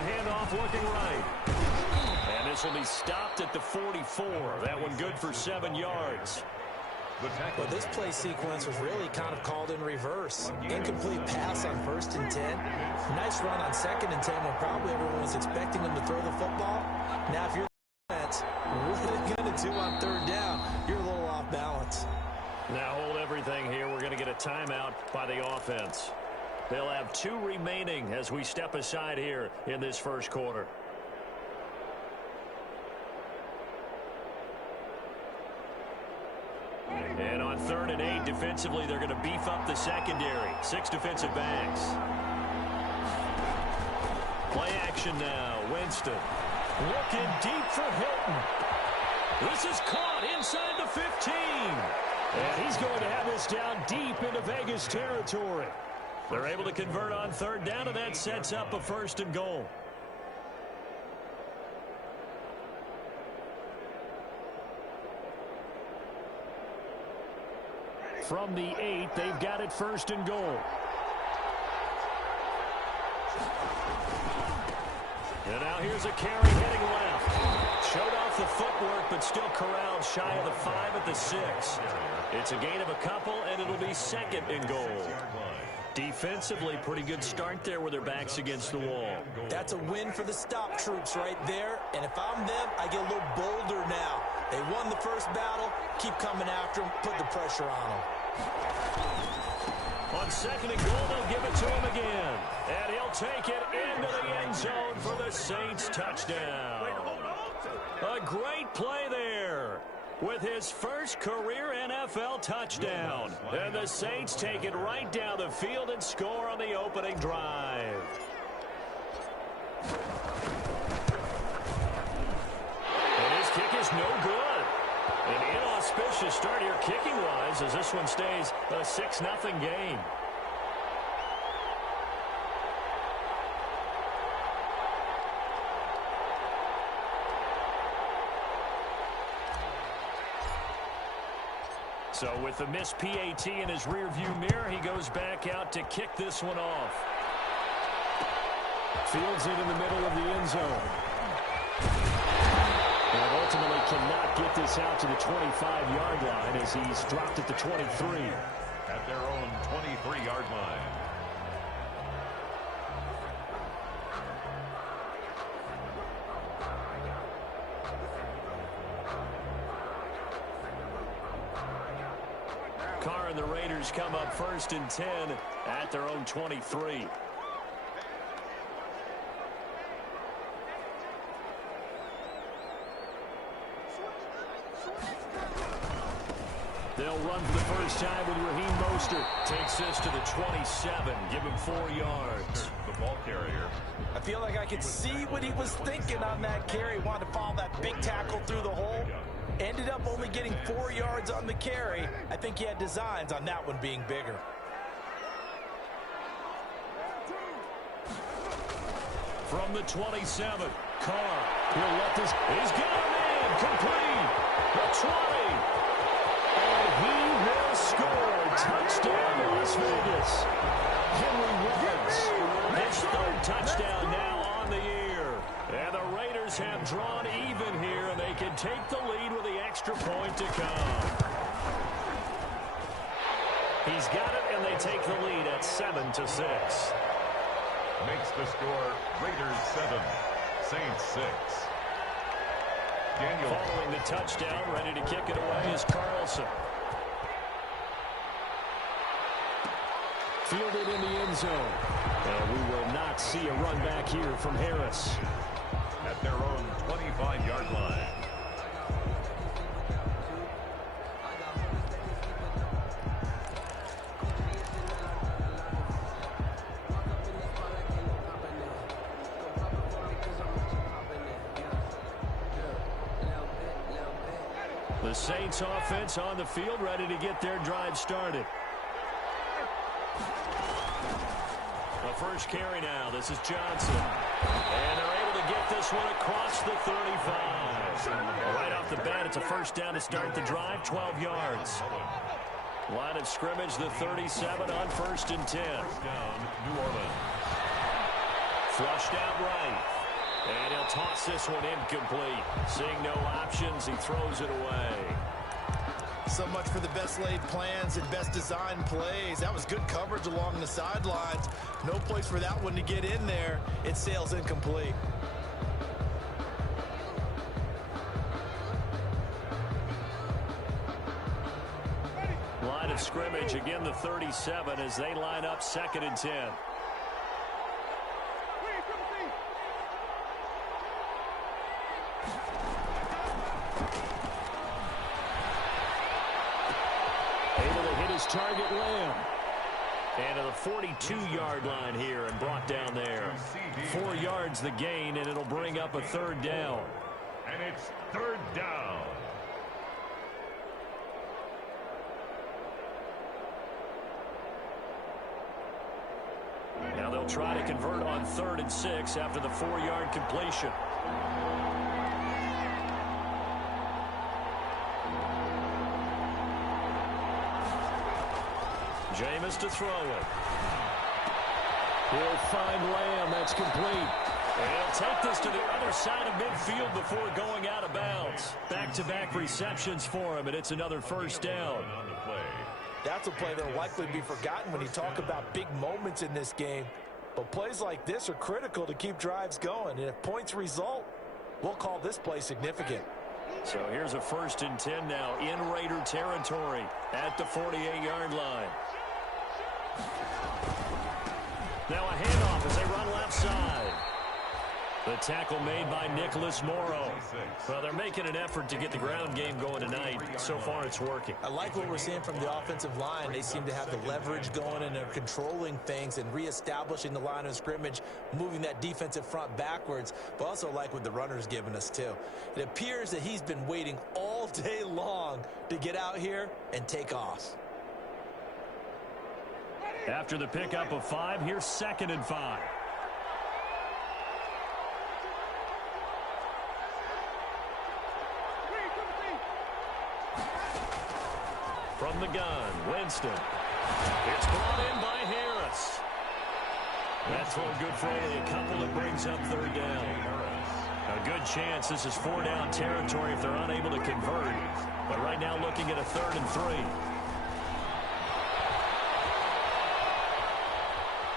handoff looking right. And this will be stopped at the 44. That one good for 7 yards. Well, this play sequence was really kind of called in reverse. Incomplete pass on 1st and 10. Nice run on 2nd and 10 when probably everyone was expecting him to throw the football. Now, if you're the defense, what are they going to do on 3rd down? You're a little off balance. Now hold everything here. We're going to get a timeout by the offense. They'll have 2 remaining as we step aside here in this first quarter. And on 3rd and 8, defensively, they're going to beef up the secondary. 6 defensive backs. Play action now. Winston looking deep for Hilton. This is caught inside the 15. And he's going to have this down deep into Vegas territory. They're able to convert on 3rd down, and that sets up a 1st and goal. From the 8, they've got it 1st and goal. And now here's a carry heading left. Showed off the footwork, but still corralled shy of the 5 at the 6. It's a gain of a couple, and it'll be 2nd and goal. Defensively, pretty good start there with their backs against the wall. That's a win for the stop troops right there. And if I'm them, I get a little bolder now. They won the first battle. Keep coming after them. Put the pressure on them. On 2nd and goal, they'll give it to him again. And he'll take it into the end zone for the Saints touchdown. A great play there with his first career NFL touchdown. And the Saints take it right down the field and score on the opening drive. And his kick is no good. An inauspicious start here kicking-wise as this one stays a 6-0 game. So with the missed PAT in his rearview mirror, he goes back out to kick this one off. Fields it in the middle of the end zone. And ultimately cannot get this out to the 25-yard line as he's dropped at the 23. At their own 23-yard line. Carr and the Raiders come up 1st and 10 at their own 23. They'll run for the first time with Raheem Mostert. Takes this to the 27. Give him 4 yards. The ball carrier. I feel like I could see what he was thinking on that carry. Wanted to follow that big tackle through the hole. Ended up only getting 4 yards on the carry. I think he had designs on that one being bigger. From the 27, Carr. He'll let this. He's got a man. Complete. The 20. And he will score. Touchdown, Las Vegas. Henry Ruggs. His 3rd touchdown now on the year. And the Raiders have drawn even here, and they can take the lead with the extra point to come. He's got it, and they take the lead at 7-6. Makes the score Raiders 7, Saints 6. Daniel. Following the touchdown, ready to kick it away is Carlson. Fielded in the end zone. And we will not see a run back here from Harris. At their own 25-yard line. The Saints offense on the field, ready to get their drive started. The first carry now. This is Johnson. And they're able to get this one across the 35. Right off the bat, it's a first down to start the drive, 12 yards. Line of scrimmage, the 37 on 1st and 10. Down, New Orleans. Flushed out right. And he'll toss this one incomplete. Seeing no options, he throws it away. So much for the best laid plans and best designed plays. That was good coverage along the sidelines. No place for that one to get in there. It sails incomplete. Line of scrimmage, again the 37 as they line up 2nd and 10. Able to hit his target, Lamb. And to the 42-yard line here and brought down there. 4 yards the gain, and it'll bring up a 3rd down. And it's 3rd down. Now they'll try to convert on 3rd and 6 after the 4-yard completion. Jameis to throw it. He'll find Lamb. That's complete. And he'll take this to the other side of midfield before going out of bounds. Back-to-back receptions for him, and it's another 1st down. That's a play that will likely be forgotten when you talk about big moments in this game. But plays like this are critical to keep drives going. And if points result, we'll call this play significant. So here's a 1st and 10 now in Raider territory at the 48-yard line. Now a handoff as they run left side. The tackle made by Nicholas Morrow. Well, they're making an effort to get the ground game going tonight. So far, it's working. I like what we're seeing from the offensive line. They seem to have the leverage going, and they're controlling things and reestablishing the line of scrimmage, moving that defensive front backwards, but also like what the runner's given us, too. It appears that he's been waiting all day long to get out here and take off. After the pickup of 5, here's 2nd and 5. From the gun, Winston. It's brought in by Harris. That throw good for only a couple. That brings up 3rd down. A good chance this is 4-down territory if they're unable to convert. But right now looking at a 3rd and 3.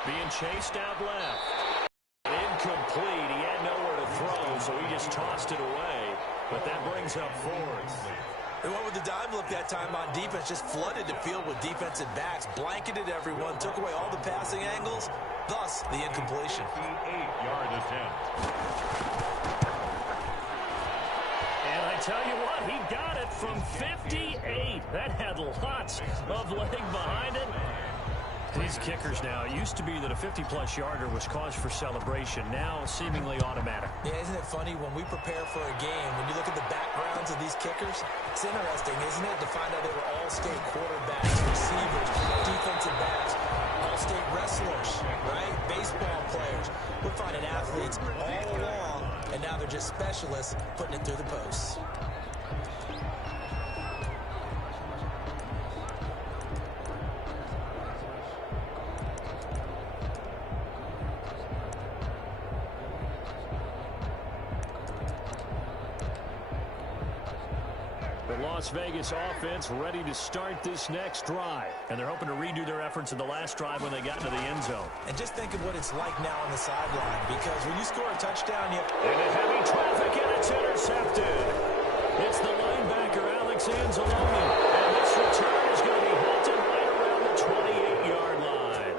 Being chased out left. Incomplete. He had nowhere to throw, so he just tossed it away. But that brings up 4th. They went with the dime look that time on defense, just flooded the field with defensive backs, blanketed everyone, took away all the passing angles, thus the incompletion. 8-yard attempt. And I tell you what, he got it from 58. That had lots of leg behind it. These kickers now, it used to be that a 50-plus yarder was cause for celebration. Now, seemingly automatic. Yeah, isn't it funny when we prepare for a game, when you look at the backgrounds of these kickers, it's interesting, isn't it, to find out they were all-state quarterbacks, receivers, defensive backs, all-state wrestlers, right? Baseball players. We're finding athletes all along, and now they're just specialists putting it through the posts. Las Vegas offense ready to start this next drive. And they're hoping to redo their efforts in the last drive when they got into the end zone. And just think of what it's like now on the sideline, because when you score a touchdown, you... Into heavy traffic, and it's intercepted. It's the linebacker, Alex Anzalone. And this return is going to be halted right around the 28-yard line.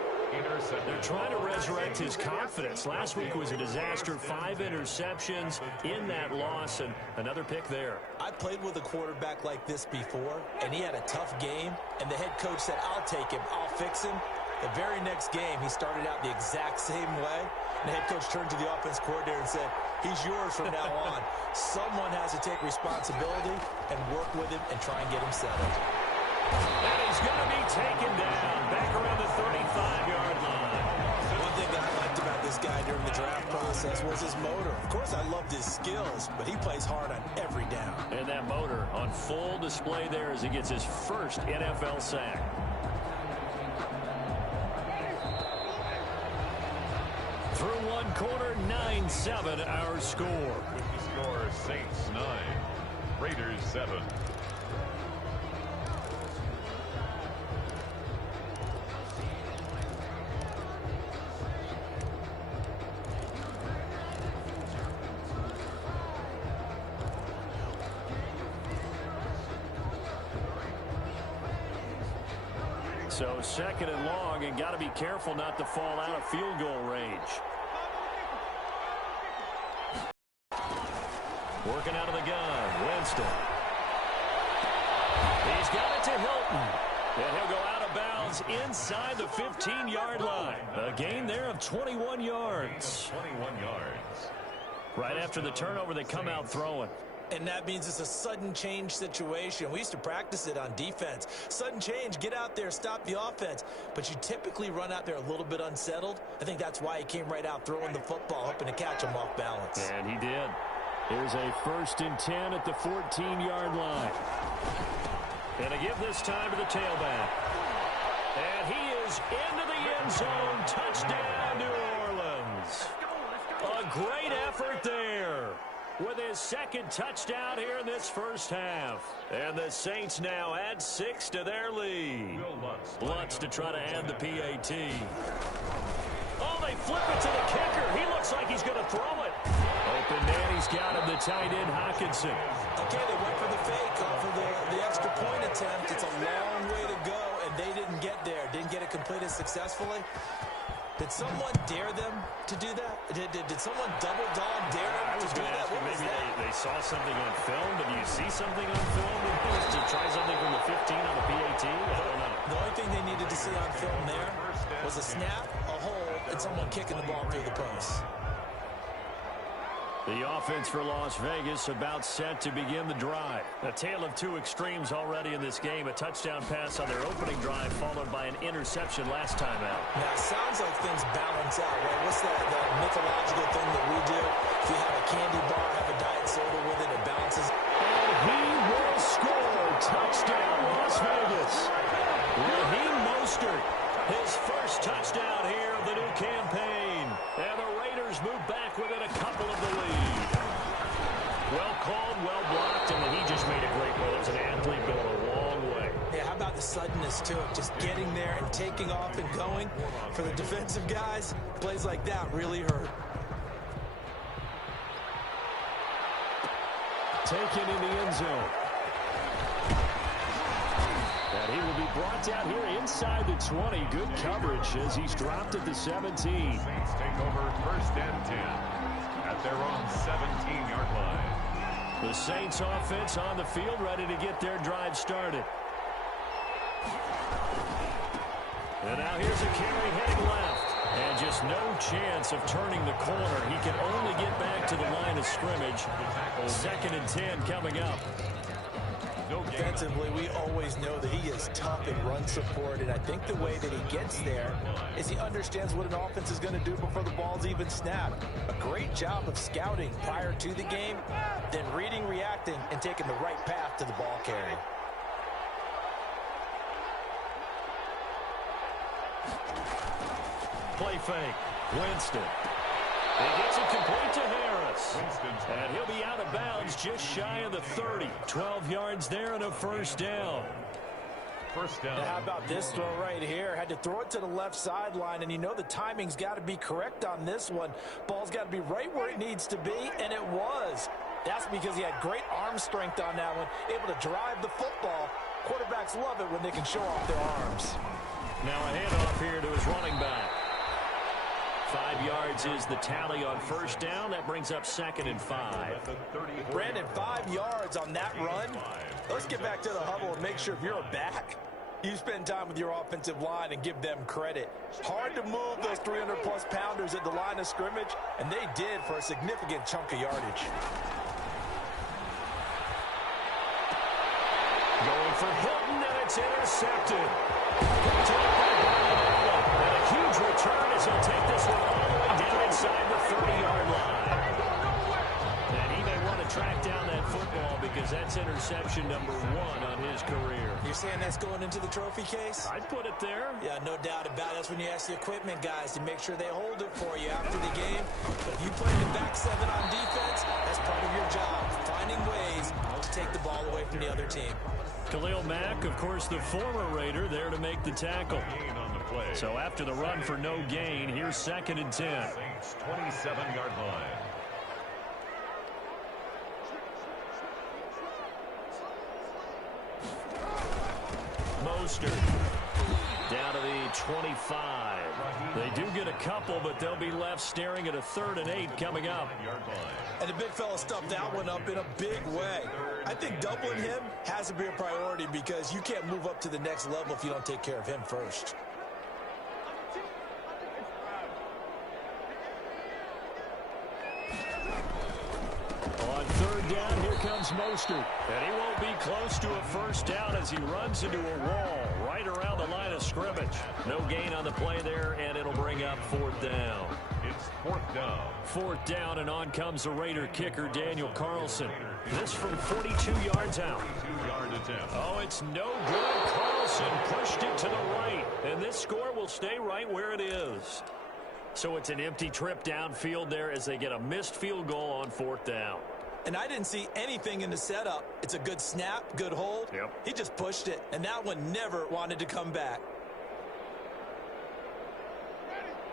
They're trying to resurrect his confidence. Last week was a disaster. 5 interceptions in that loss, and another pick there. I played with a quarterback like this before, and he had a tough game, and the head coach said, I'll take him, I'll fix him. The very next game, he started out the exact same way, and the head coach turned to the offense coordinator and said, he's yours from now on. Someone has to take responsibility and work with him and try and get him settled. And he's going to be taken down back around the 35-yard line. One thing that I liked about this guy during the draft process was his motor. Of course, I loved his skills, but he plays hard on every down. And that motor on full display there as he gets his first NFL sack. Through one quarter, 9-7 our score. With the score, Saints 9, Raiders 7. So second and long, and got to be careful not to fall out of field goal range. Working out of the gun, Winston. He's got it to Hilton. And he'll go out of bounds inside the 15-yard line. A gain there of 21 yards. 21 yards. Right after the turnover, they come out throwing. And that means it's a sudden change situation. We used to practice it on defense. Sudden change, get out there, stop the offense. But you typically run out there a little bit unsettled. I think that's why he came right out throwing the football, hoping to catch him off balance. And he did. Here's a 1st and 10 at the 14-yard line. And a give this time to the tailback. And he is into the end zone. Touchdown, New Orleans. A great effort there, with his second touchdown here in this first half. And the Saints now add 6 to their lead. Lutz to try to add the PAT. Oh, they flip it to the kicker. He looks like he's going to throw it. Open man, he's got him, the tight end, Hockenson. Okay, they went for the fake off of the extra point attempt. It's a long way to go, and they didn't get there. Didn't get it completed successfully. Did someone dare them to do that? Did someone double dog dare them to do that? Maybe they saw something on film. Did you see something on film? To try something from the 15 on the PAT? I don't know. The only thing they needed to see on film there was a snap, a hold, and someone kicking the ball through the post. The offense for Las Vegas about set to begin the drive. A tale of two extremes already in this game. A touchdown pass on their opening drive followed by an interception last time out. Now, it sounds like things balance out, right? What's that mythological thing that we do? If you have a candy bar, have a diet soda with it, it balances. And he will score. Touchdown, Las Vegas. Raheem Mostert, his first touchdown here of the new campaign. And the Raiders move back within a couple of the lead. Well called, well blocked, and he just made a great move. As an athlete going a long way. Yeah, how about the suddenness to it? Just getting there and taking off and going. For the defensive guys, plays like that really hurt. Taken in the end zone. And he will be brought down here inside the 20. Good coverage as he's dropped at the 17. Saints take over 1st and 10 at their own 17-yard line. The Saints offense on the field, ready to get their drive started. And now here's a carry heading left. And just no chance of turning the corner. He can only get back to the line of scrimmage. 2nd and 10 coming up. Defensively, we always know that he is tough in run support, and I think the way that he gets there is he understands what an offense is going to do before the ball's even snapped. A great job of scouting prior to the game, then reading, reacting, and taking the right path to the ball carrier. Play fake. Winston. He gets it complete to Harris. And he'll be out of bounds just shy of the 30. 12 yards there and a first down. First down. Now, how about this throw right here? Had to throw it to the left sideline, and you know the timing's got to be correct on this one. Ball's got to be right where it needs to be, and it was. That's because he had great arm strength on that one, able to drive the football. Quarterbacks love it when they can show off their arms. Now a handoff here to his running back. 5 yards is the tally on first down. That brings up 2nd and 5. Brandon, 5 yards on that run. Let's get back to the huddle and make sure if you're a back, you spend time with your offensive line and give them credit. Hard to move those 300-plus pounders at the line of scrimmage, and they did for a significant chunk of yardage. Going for Hilton, and it's intercepted. Picked up by Brown. And a huge return as he'll take this one all the way down inside the 30-yard line. And he may want to track down that football because That's interception number 1 on his career. You're saying that's going into the trophy case? I'd put it there. Yeah, no doubt about it. That's when you ask the equipment guys to make sure they hold it for you after the game. But if you play the back 7 on defense, that's part of your job, finding ways to take the ball away from the other team. Khalil Mack, of course, the former Raider, there to make the tackle. So after the run for no gain, here's 2nd and 10. 27-yard line. Mostert down to the 25. They do get a couple, but they'll be left staring at a 3rd and 8 coming up. And the big fella stuffed that one up in a big way. I think doubling him has to be a priority because you can't move up to the next level if you don't take care of him first. On 3rd down, here comes Mostert. And he won't be close to a first down as he runs into a wall right around the line of scrimmage. No gain on the play there, and it'll bring up 4th down. It's 4th down. 4th down, and on comes the Raider kicker, Daniel Carlson. This from 42 yards out. 2-yard attempt. Oh, it's no good. Carlson pushed it to the right, and this score will stay right where it is. So it's an empty trip downfield there as they get a missed field goal on 4th down. And I didn't see anything in the setup. It's a good snap, good hold. Yep. He just pushed it, and that one never wanted to come back.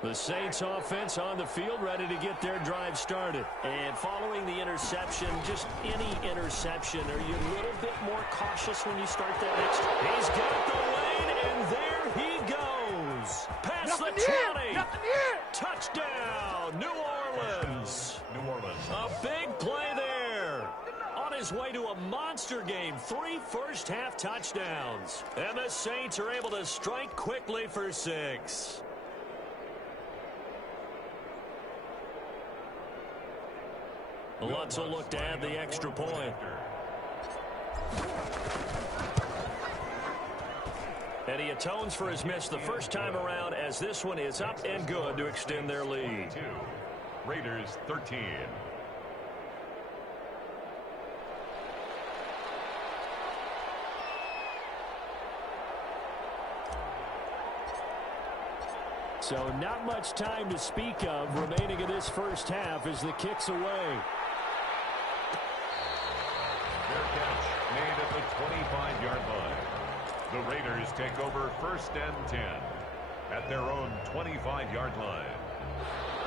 The Saints offense on the field, ready to get their drive started. And following the interception, just any interception, are you a little bit more cautious when you start that next? He's got the lane, and there he goes. Past the 20. Touchdown, New Orleans. New Orleans. A big play there. On his way to a monster game, 3 first-half touchdowns. And the Saints are able to strike quickly for 6. Lutz will look to add the extra point. And he atones for his miss the first time around as this one is up and good to extend their lead. Raiders 13. So not much time to speak of remaining in this first half as the kick's away. Their catch made at the 25-yard line. The Raiders take over 1st and 10 at their own 25-yard line.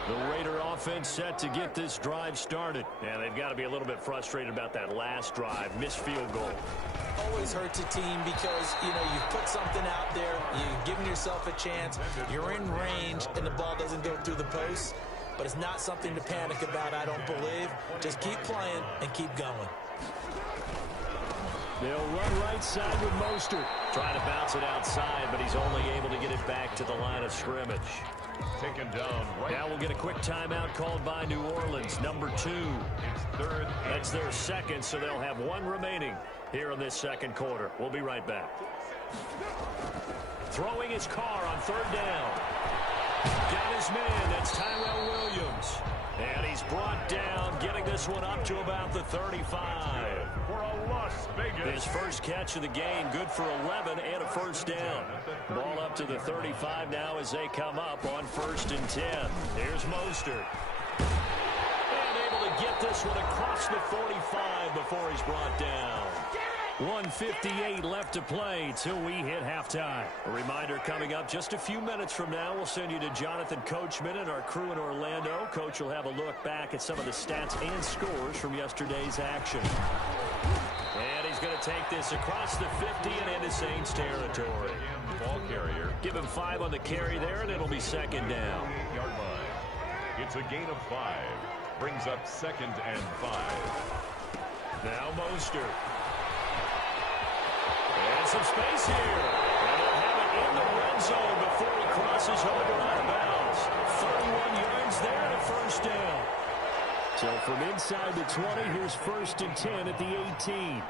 The Raider offense set to get this drive started. And they've got to be a little bit frustrated about that last drive. Missed field goal. Always hurts a team because, you've put something out there. You've given yourself a chance. You're in range, and the ball doesn't go through the post. But it's not something to panic about, I don't believe. Just keep playing and keep going. They'll run right side with Mostert. Trying to bounce it outside, but he's only able to get it back to the line of scrimmage. Taken down right. Now we'll get a quick timeout called by New Orleans, number 2. It's 3rd. That's their second, so they'll have 1 remaining here in this second quarter. We'll be right back. Throwing his car on 3rd down. Got his man. That's Tyrell Williams. And he's brought down, getting this one up to about the 35. For a Las Vegas. His first catch of the game, good for 11 and a first down. Ball up to the 35 now as they come up on 1st and 10. Here's Mostert. And able to get this one across the 45 before he's brought down. 1:58 left to play till we hit halftime. A reminder coming up just a few minutes from now, we'll send you to Jonathan Coachman and our crew in Orlando. Coach will have a look back at some of the stats and scores from yesterday's action. And he's going to take this across the 50 and into Saints territory. Ball carrier. Give him 5 on the carry there, and it'll be 2nd down. 8-yard line. It's a gain of 5. Brings up 2nd and 5. Now Mostert. And some space here. And they'll have it in the red zone before he crosses over out of bounds. 31 yards there and a first down. So from inside the 20, here's 1st and 10 at the 18.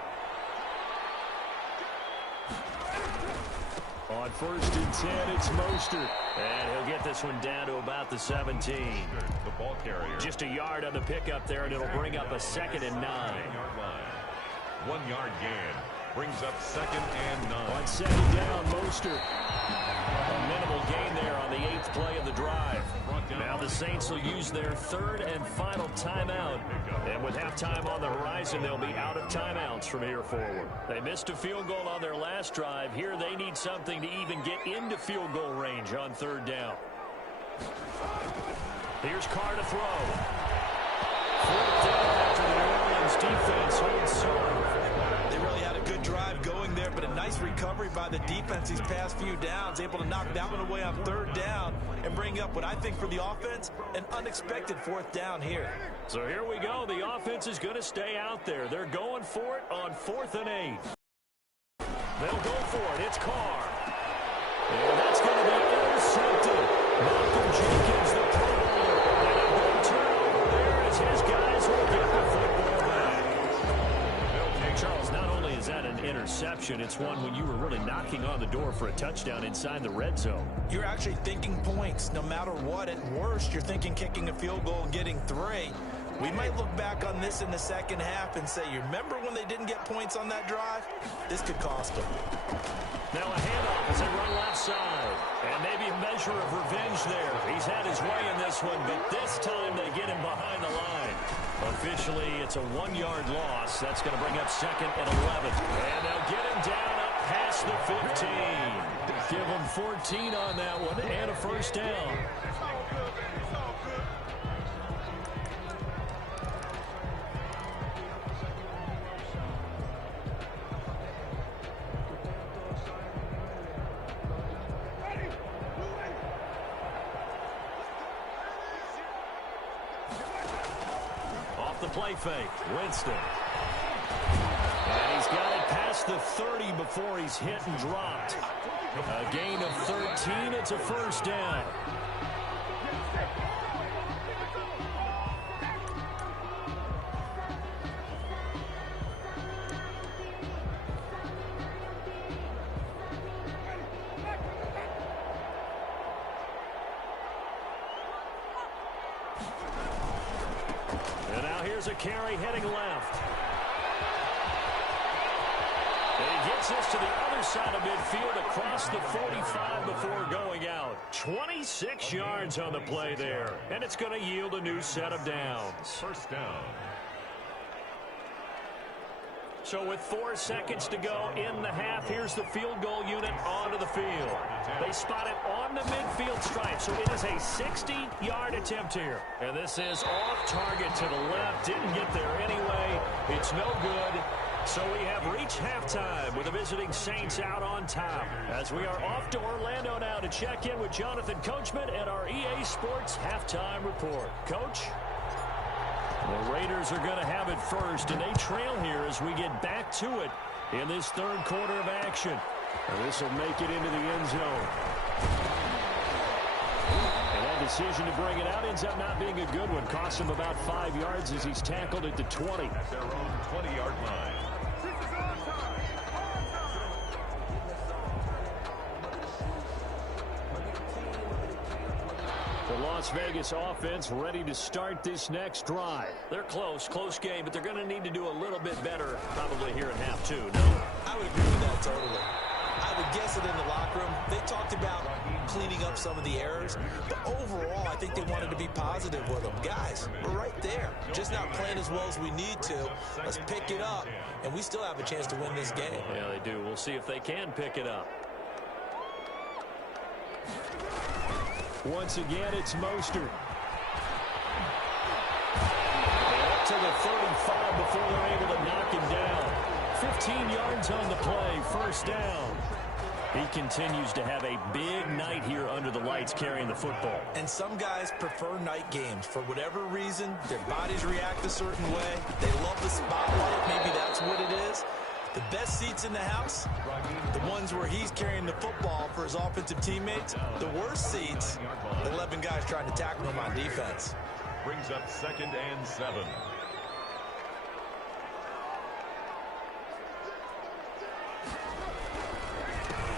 On 1st and 10, it's Mostert. And he'll get this one down to about the 17. The ball carrier. Just a yard on the pickup there, and it'll bring up a 2nd and 9. 1-yard gain. Brings up 2nd and 9. On 2nd down, Mostert. A minimal gain there on the 8th play of the drive. Now the Saints will use their 3rd and final timeout. And with halftime on the horizon, they'll be out of timeouts from here forward. They missed a field goal on their last drive. Here they need something to even get into field goal range on 3rd down. Here's Carr to throw. 4th down after the New Orleans defense holds serve. They really had a good drive going there, but a nice recovery by the defense these past few downs, able to knock that one away on 3rd down and bring up what I think for the offense, an unexpected 4th down here. So here we go. The offense is going to stay out there. They're going for it on 4th and 8. They'll go for it. It's Carr. And that's going to be intercepted. Malcolm Jenkins, the Pro Bowler. And a big turnover there as his guys will get the football back. Charles, not only is that an interception, it's one when you were really knocking on the door for a touchdown inside the red zone. You're actually thinking points. No matter what, at worst, you're thinking kicking a field goal and getting 3. We might look back on this in the second half and say, you remember when they didn't get points on that drive? This could cost them. Now a handoff as they run left side. And maybe a measure of revenge there. He's had his way in this one, but this time they get him behind the line. Officially, it's a 1-yard loss. That's going to bring up 2nd and 11. And they'll get him down up past the 15. Give him 14 on that one and a 1st down. The play fake, Winston. And he's got it past the 30 before he's hit and dropped. A gain of 13, it's a 1st down. A carry heading left. And he gets this to the other side of midfield across the 45 before going out. 26 yards on the play there. And it's going to yield a new set of downs. 1st down. So with 4 seconds to go in the half, here's the field goal unit onto the field. They spot it on the midfield stripe, so it is a 60-yard attempt here. And this is off target to the left. Didn't get there anyway. It's no good. So we have reached halftime with the visiting Saints out on top. As we are off to Orlando now to check in with Jonathan Coachman and our EA Sports Halftime Report. Coach? The Raiders are going to have it first, and they trail here as we get back to it in this 3rd quarter of action. And this will make it into the end zone. And that decision to bring it out ends up not being a good one. Costs him about 5 yards as he's tackled at the 20. At their own 20-yard line. The Las Vegas offense ready to start this next drive. They're close game, but they're going to need to do a little bit better probably here in half 2. No? I would agree with that totally. I would guess it in the locker room. They talked about cleaning up some of the errors, but overall, I think they wanted to be positive with them. Guys, we're right there. Just not playing as well as we need to. Let's pick it up, and we still have a chance to win this game. Yeah, they do. We'll see if they can pick it up. Once again, it's Mostert. Up to the 35 before they're able to knock him down. 15 yards on the play, 1st down. He continues to have a big night here under the lights carrying the football. And some guys prefer night games. For whatever reason, their bodies react a certain way. They love the spotlight. Maybe that's what it is. The best seats in the house, the ones where he's carrying the football for his offensive teammates. The worst seats, the 11 guys trying to tackle him on defense. Brings up 2nd and 7.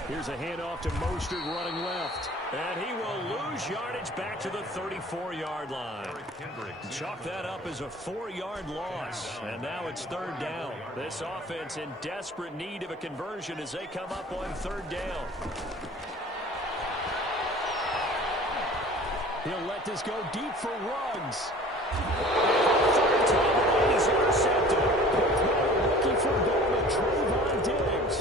Here's a handoff to Mostert running left. And he will lose yardage back to the 34-yard line. Chalk that up as a 4-yard loss. And now it's third down. This offense in desperate need of a conversion as they come up on third down. He'll let this go deep for Ruggs. Third time he's intercepted. Looking for a goal to Trayvon Diggs.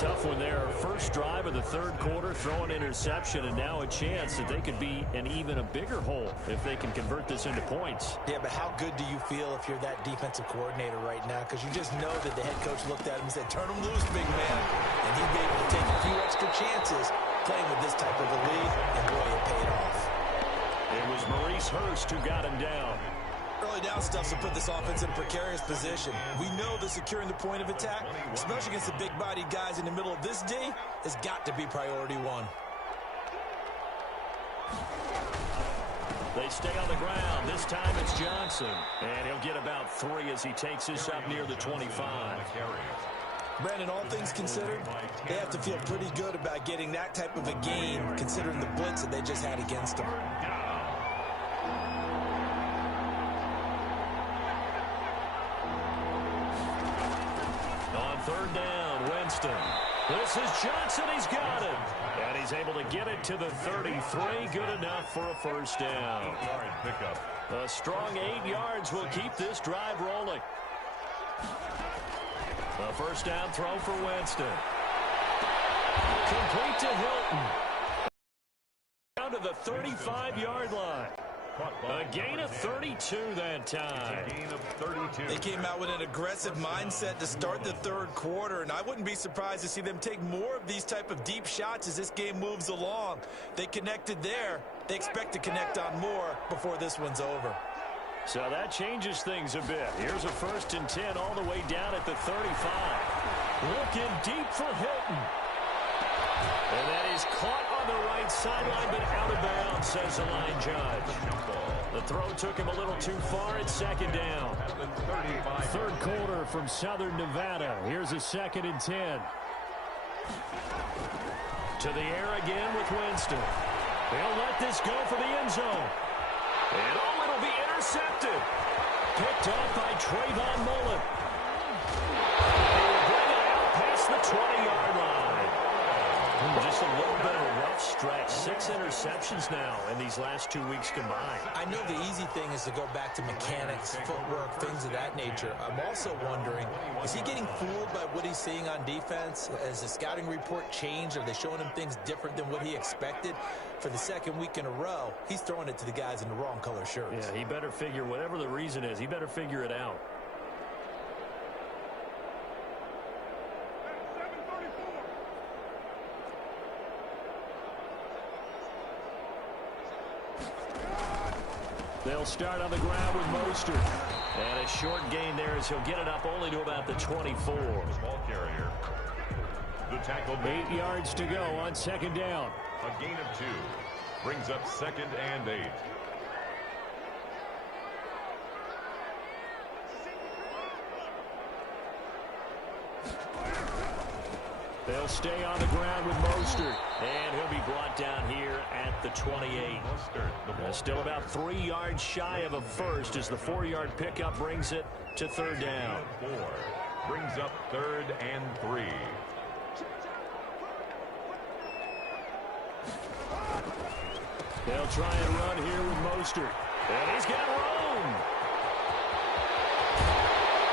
Tough one there. First drive of the third quarter, throwing interception, and now a chance that they could be in even a bigger hole if they can convert this into points. Yeah, but how good do you feel if you're that defensive coordinator right now? Because you just know that the head coach looked at him and said, turn him loose, big man. And he'd be able to take a few extra chances playing with this type of a lead, and boy, it paid off. It was Maurice Hurst who got him down. Early down stuff to put this offense in a precarious position. We know that securing the point of attack, especially against the big-bodied guys in the middle of this D, has got to be priority one. They stay on the ground. This time it's Johnson. And he'll get about 3 as he takes this up near the 25. Brandon, all things considered, they have to feel pretty good about getting that type of a gain, considering the blitz that they just had against them. On third down, Winston. This is Johnson. He's got it. And he's able to get it to the 33. Good enough for a first down. A strong 8 yards will keep this drive rolling. A first down throw for Winston. Complete to Hilton. Down to the 35-yard line. A gain of 32 that time. They came out with an aggressive mindset to start the third quarter, and I wouldn't be surprised to see them take more of these type of deep shots as this game moves along. They connected there. They expect to connect on more before this one's over. So that changes things a bit. Here's a 1st and 10 all the way down at the 35. Looking deep for Hilton. And that is caught on the right sideline, but out of bounds, says the line judge. The throw took him a little too far at second down. Third quarter from Southern Nevada. Here's a 2nd and 10. To the air again with Winston. They'll let this go for the end zone. And oh, it'll be intercepted. Picked off by Trayvon Mullen. They will bring it out past the 20-yard line. Just a little bit of a rough stretch. 6 interceptions now in these last 2 weeks combined. I know the easy thing is to go back to mechanics, footwork, things of that nature. I'm also wondering, is he getting fooled by what he's seeing on defense? Has the scouting report changed? Are they showing him things different than what he expected? For the second week in a row, he's throwing it to the guys in the wrong color shirts. Yeah, he better figure, whatever the reason is, he better figure it out. They'll start on the ground with Mostert. And a short gain there as he'll get it up only to about the 24. Ball carrier. The tackle 8 yards to go on 2nd down. A gain of 2. Brings up 2nd and 8. They'll stay on the ground with Mostert. And he'll be brought down here at the 28. Still about 3 yards shy of a first as the 4-yard pickup brings it to third down. 4. Brings up 3rd and 3. They'll try and run here with Mostert. And he's got room.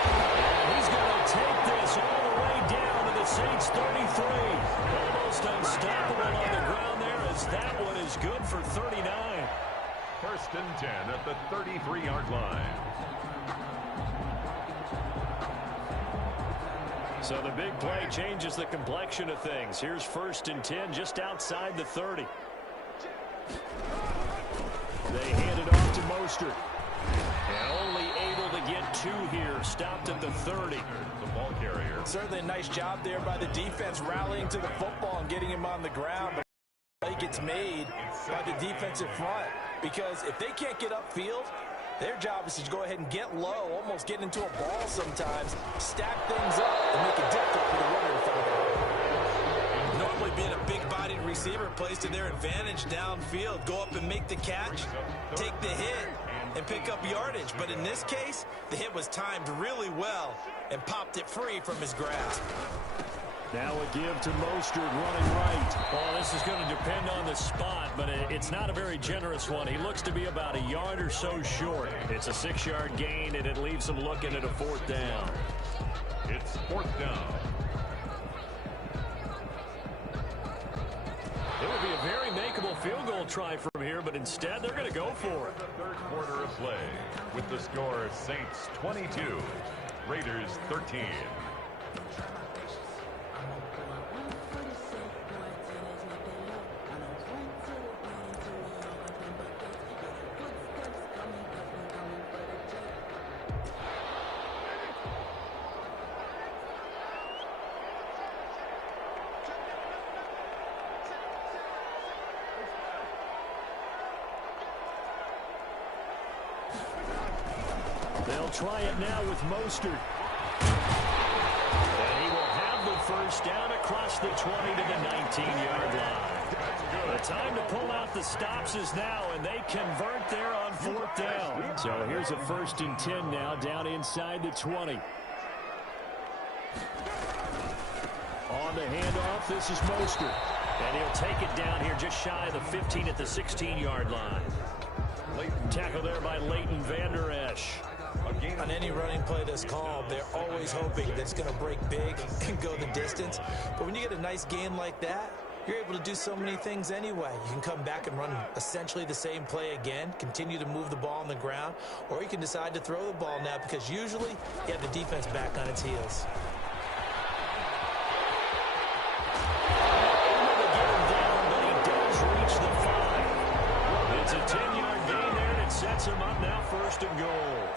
And he's going to take this all the way down to the Saints 33. Almost unstoppable on the ground there as that one is good for 39. 1st and 10 at the 33-yard line. So the big play changes the complexion of things. Here's 1st and 10 just outside the 30. They hand it off to Mostert. And only able to get 2 here. Stopped at the 30. The ball carrier. Certainly a nice job there by the defense rallying to the football and getting him on the ground. But the play gets made by the defensive front. Because if they can't get upfield, their job is to go ahead and get low, almost get into a ball sometimes, stack things up, and make it difficult for the runner in front of them. No Normally being a big-bodied receiver plays to their advantage downfield. Go up and make the catch, take the hit, and pick up yardage. But in this case, the hit was timed really well and popped it free from his grasp. Now a give to Mostert running right. Well, this is going to depend on the spot, but it's not a very generous one. He looks to be about a yard or so short. It's a 6-yard gain, and it leaves him looking at a 4th down. It's 4th down. It would be a very makeable field goal try from here, but instead they're going to go for it. The third quarter of play with the score Saints 22, Raiders 13. They'll try it now with Mostert. And he will have the first down across the 20 to the 19-yard line. The time to pull out the stops is now, and they convert there on 4th down. So here's a 1st and 10 now, down inside the 20. On the handoff, this is Mostert. And he'll take it down here just shy of the 15 at the 16-yard line. Tackle there by Leighton Vander Esch. On any running play that's called, they're always hoping that it's going to break big and go the distance. But when you get a nice gain like that, you're able to do so many things anyway. You can come back and run essentially the same play again, continue to move the ball on the ground, or you can decide to throw the ball now because usually you have the defense back on its heels. It's a 10-yard gain there, and it sets him up now 1st and goal.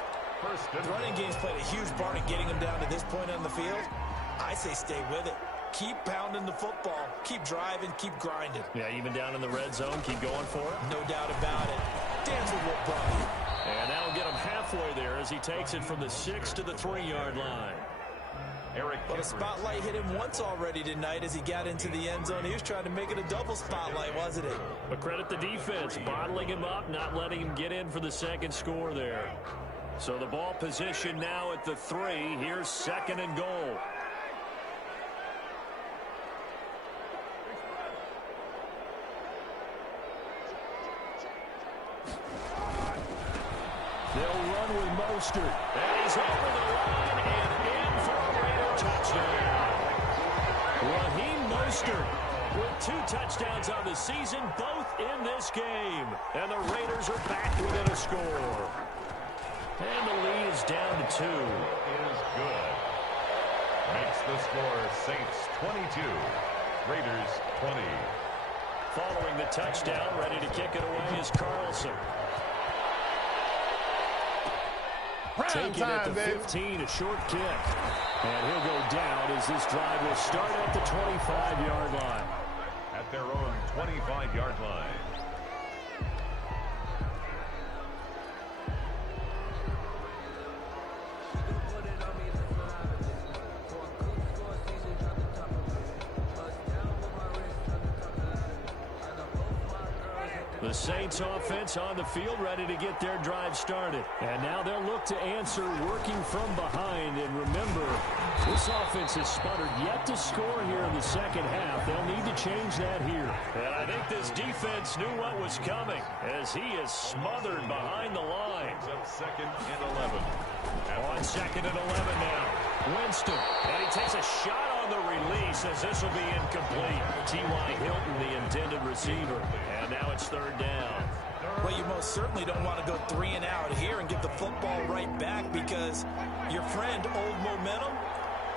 The running game's played a huge part in getting him down to this point on the field. I say stay with it. Keep pounding the football. Keep driving. Keep grinding. Yeah, even down in the red zone, keep going for it. No doubt about it. Dance with what brought you. And that'll get him halfway there as he takes it from the 6 to the 3-yard line. But a spotlight hit him once already tonight as he got into the end zone. He was trying to make it a double spotlight, wasn't it? But credit the defense, bottling him up, not letting him get in for the 2nd score there. So the ball position now at the 3. Here's 2nd and goal. They'll run with Mostert. And he's over the line and in for a Raider touchdown. Raheem Mostert with 2 touchdowns on the season, both in this game. And the Raiders are back within a score. And the lead is down to 2. Is good. Makes the score Saints 22, Raiders 20. Following the touchdown, ready to kick it away is Carlson. Take it at the 15, a short kick. And he'll go down as this drive will start at the 25-yard line. At their own 25-yard line. The Saints offense on the field ready to get their drive started. And now they'll look to answer working from behind. And remember, this offense has sputtered yet to score here in the 2nd half. They'll need to change that here. And I think this defense knew what was coming as he is smothered behind the line. Up 2nd and 11. On 2nd and 11 now. Winston, and he takes a shot on the release as this will be incomplete. T.Y. Hilton, the intended receiver. And now it's 3rd down. Well, you most certainly don't want to go 3 and out here and get the football right back because your friend, Old Momentum,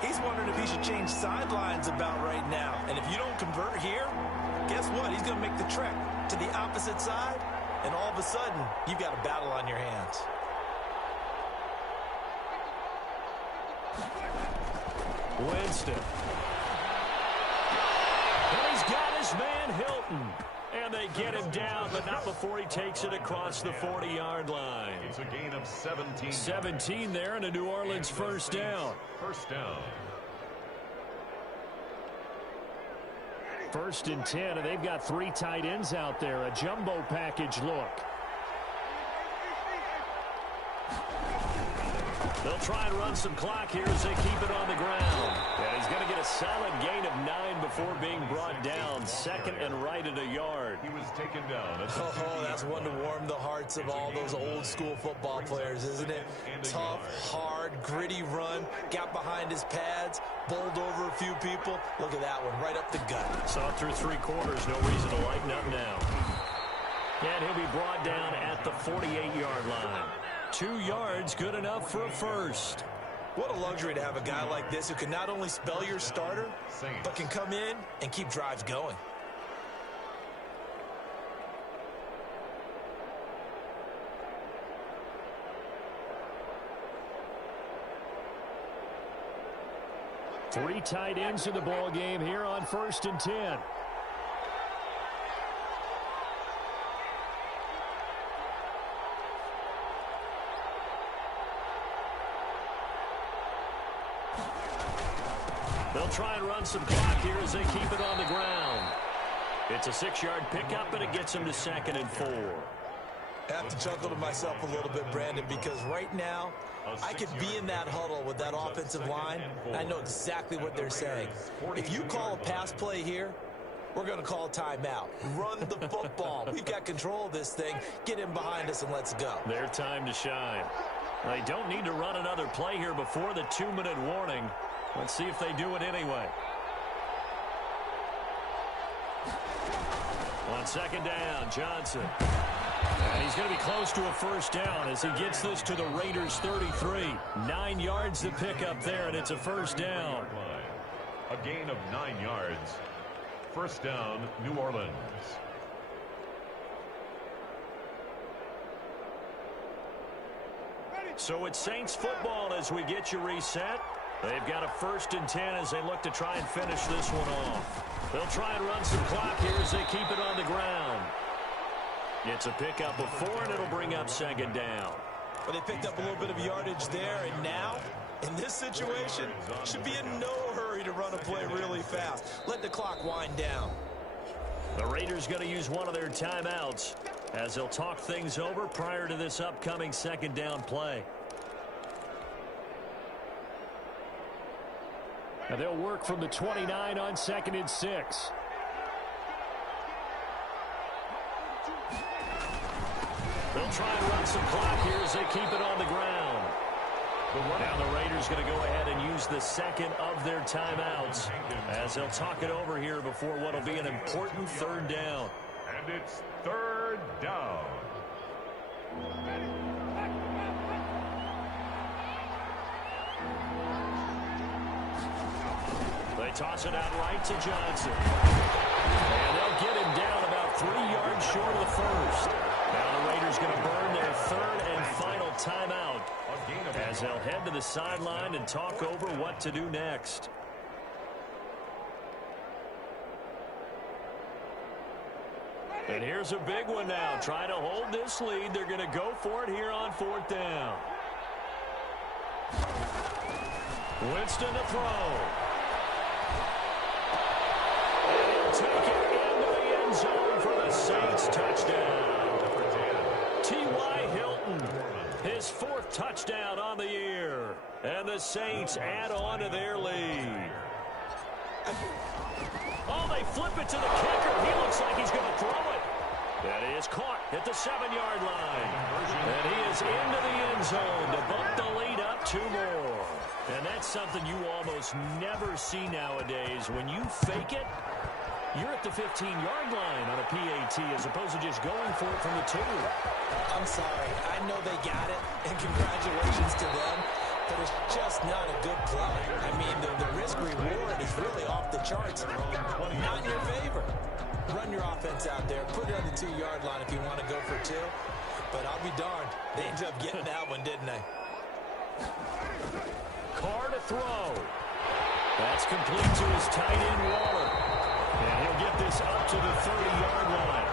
he's wondering if he should change sidelines about right now. And if you don't convert here, guess what? He's going to make the trek to the opposite side, and all of a sudden, you've got a battle on your hands. Winston. And he's got his man Hilton. And they get him down, but not before he takes it across the 40-yard line. It's a gain of 17. 17 there and a New Orleans 1st down. 1st down. First and 10, and they've got 3 tight ends out there. A jumbo package look. They'll try and run some clock here as they keep it on the ground. And he's going to get a solid gain of 9 before being brought down. Second and right at a yard. He was taken down. That's one to warm the hearts of all those old school football players, isn't it? Tough, hard, gritty run. Got behind his pads, bowled over a few people. Look at that one, right up the gut. Saw it through 3 quarters. No reason to lighten up now. And he'll be brought down at the 48-yard line. 2 yards, good enough for a first. What a luxury to have a guy like this who can not only spell your starter, but can come in and keep drives going. Three tight ends in the ball game here on 1st and 10. They'll try and run some clock here as they keep it on the ground. It's a 6-yard pickup, and it gets them to 2nd and 4. I have to chuckle to myself a little bit, Brandon, because right now I could be in that huddle with that offensive line, and I know exactly what they're saying. If you call a pass play here, we're going to call a timeout. Run the football. We've got control of this thing. Get in behind us and let's go. Their time to shine. They don't need to run another play here before the 2-minute warning. Let's see if they do it anyway. On 2nd down, Johnson. And he's going to be close to a first down as he gets this to the Raiders' 33. 9 yards to pick up there, and it's a first down. A gain of 9 yards. First down, New Orleans. So it's Saints football as we get you reset. They've got a 1st and 10 as they look to try and finish this one off. They'll try and run some clock here as they keep it on the ground. It's a pickup of 4, and it'll bring up 2nd down. But they picked up a little bit of yardage there, and now, in this situation, should be in no hurry to run a play really fast. Let the clock wind down. The Raiders going to use one of their timeouts as they'll talk things over prior to this upcoming 2nd down play. And they'll work from the 29 on 2nd and 6. They'll try and run some clock here as they keep it on the ground. Now the Raiders going to go ahead and use the 2nd of their timeouts as they'll talk it over here before what will be an important 3rd down. And it's 3rd down. They toss it out right to Johnson. And they'll get him down about 3 yards short of the first. Now the Raiders going to burn their 3rd and final timeout as they'll head to the sideline and talk over what to do next. And here's a big one now. Trying to hold this lead. They're going to go for it here on 4th down. Winston to throw. Take it into the end zone for the Saints touchdown. T.Y. Hilton, his 4th touchdown on the year. And the Saints add on to their lead. Oh, they flip it to the kicker. He looks like he's going to throw it. That is caught at the 7-yard line. And he is into the end zone to bump the lead up 2 more. And that's something you almost never see nowadays. When you fake it, you're at the 15-yard line on a PAT as opposed to just going for it from the 2. I'm sorry. I know they got it, and congratulations to them, but it's just not a good play. I mean, the risk-reward is really off the charts. Not in your favor. Run your offense out there. Put it on the 2-yard line if you want to go for 2. But I'll be darned. They ended up getting that one, didn't they? Carr to throw. That's complete to his tight end, Waller. And he'll get this up to the 30-yard line.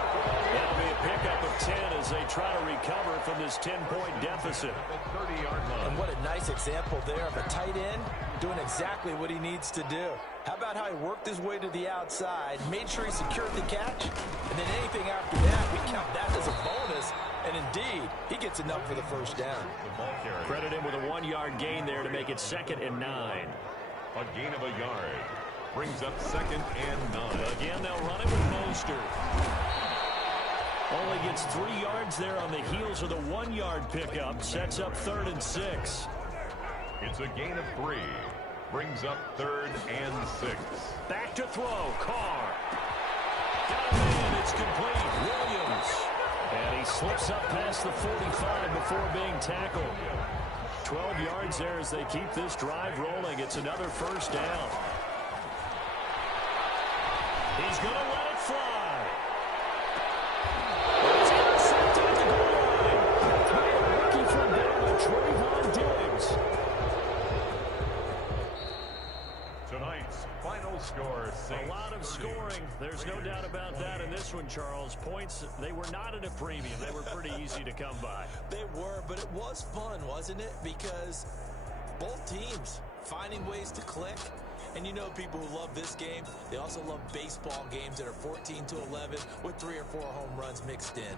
That'll be a pickup of 10 as they try to recover from this 10-point deficit. And what a nice Nice example there of a tight end doing exactly what he needs to do. How about how he worked his way to the outside, made sure he secured the catch, and then anything after that, we count that as a bonus. And indeed, he gets enough for the first down. Credit him with a 1-yard gain there to make it 2nd and 9. A gain of a yard brings up 2nd and 9. Again, they'll run it with Mostert. Only gets 3 yards there on the heels of the 1-yard pickup. Sets up 3rd and 6. It's a gain of 3. Brings up 3rd and 6. Back to throw. Carr. Got a man. It's complete. Williams. And he slips up past the 45 before being tackled. 12 yards there as they keep this drive rolling. It's another first down. He's going to let it fly. He's got it sent at the goal line. Rookie from Bama, Trayvon Diggs. Tonight's final score, Saints. A lot of scoring. There's no doubt about that in this one, Charles. Points, they were not at a premium. They were pretty easy to come by. They were, but it was fun, wasn't it? Because both teams finding ways to click. And you know people who love this game, they also love baseball games that are 14-11 with 3 or 4 home runs mixed in.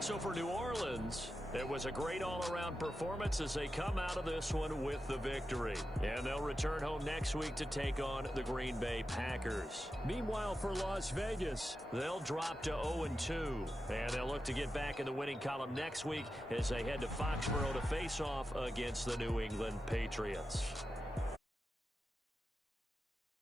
So for New Orleans, it was a great all-around performance as they come out of this one with the victory. And they'll return home next week to take on the Green Bay Packers. Meanwhile, for Las Vegas, they'll drop to 0-2. And they'll look to get back in the winning column next week as they head to Foxborough to face off against the New England Patriots.